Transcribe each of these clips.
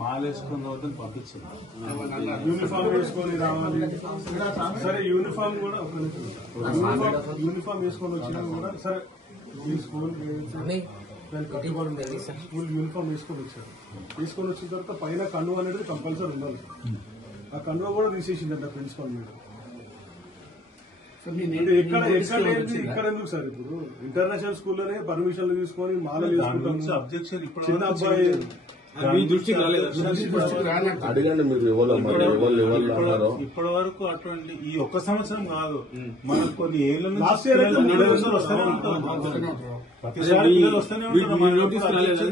మాలేసుకున్న వద్దని పంపించారు. యూనిఫామ్ వేసుకొని రావాలి. సరే యూనిఫామ్ కూడా యూనిఫామ్ వేసుకొని వచ్చినా కూడా సరే ఈ స్కూల్ యూనిఫామ్ వేసుకొని వచ్చారు. తీసుకొని వచ్చిన తర్వాత పైన కండువ అనేది కంపల్సరీ ఉండాలి. ఆ కండువ కూడా తీసేసిందంట ప్రిన్సిపల్ మేడం. ఇక్కడ ఎందుకు సార్ ఇప్పుడు ఇంటర్నేషనల్ స్కూల్లోనే పర్మిషన్లు తీసుకొని మాల అబ్జెక్షన్ చిన్న అబ్బాయి అడగండి మీరు ఇప్పటి వరకు అటువంటి ఈ ఒక్క సంవత్సరం కాదు, మనకు కొన్ని ఏళ్ళ నుంచి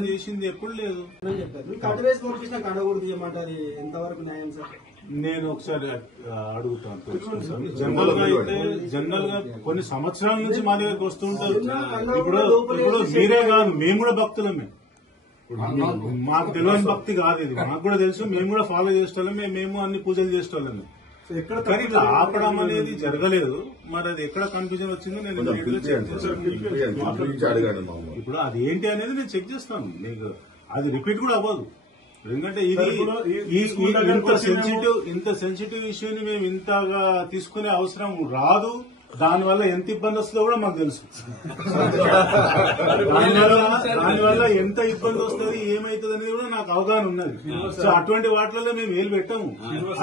చేసింది ఎప్పుడు లేదు. కట్టువేసి పంపించిన కండ కూడా తీయమంటారు, ఎంతవరకు న్యాయం సార్? నేను ఒకసారి అడుగుతాను. జనరల్ గా కొన్ని సంవత్సరాల నుంచి మా దగ్గరకు వస్తుంటారు. ఇప్పుడు మీరే కాదు, మేము కూడా భక్తులమే. మాకు తెలియని భక్తి కాదు ఇది, మాకు కూడా తెలుసు. మేము కూడా ఫాలో చేసేవాళ్ళమే, మేము అన్ని పూజలు చేసేవాళ్ళమే. కానీ ఇట్లా ఆపడం అనేది జరగలేదు. మరి అది ఎక్కడ కన్ఫ్యూజన్ వచ్చిందో నేను ఇప్పుడు అది ఏంటి అనేది నేను చెక్ చేస్తాను. మీకు అది రిపీట్ కూడా అవ్వదు. ఎందుకంటే ఇది ఇంత సెన్సిటివ్ ఇష్యూని మేము ఇంతగా తీసుకునే అవసరం రాదు. దానివల్ల ఎంత ఇబ్బంది వస్తుందో కూడా మాకు తెలుసు. దానివల్ల ఎంత ఇబ్బంది వస్తుంది, ఏమైతుంది అనేది కూడా నాకు అవగాహన ఉన్నది. సో అటువంటి వాటిలో మేము ఏలు పెట్టాము.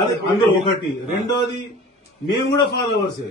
అది అందులో ఒకటి. రెండోది మేము కూడా ఫాలోవర్సే.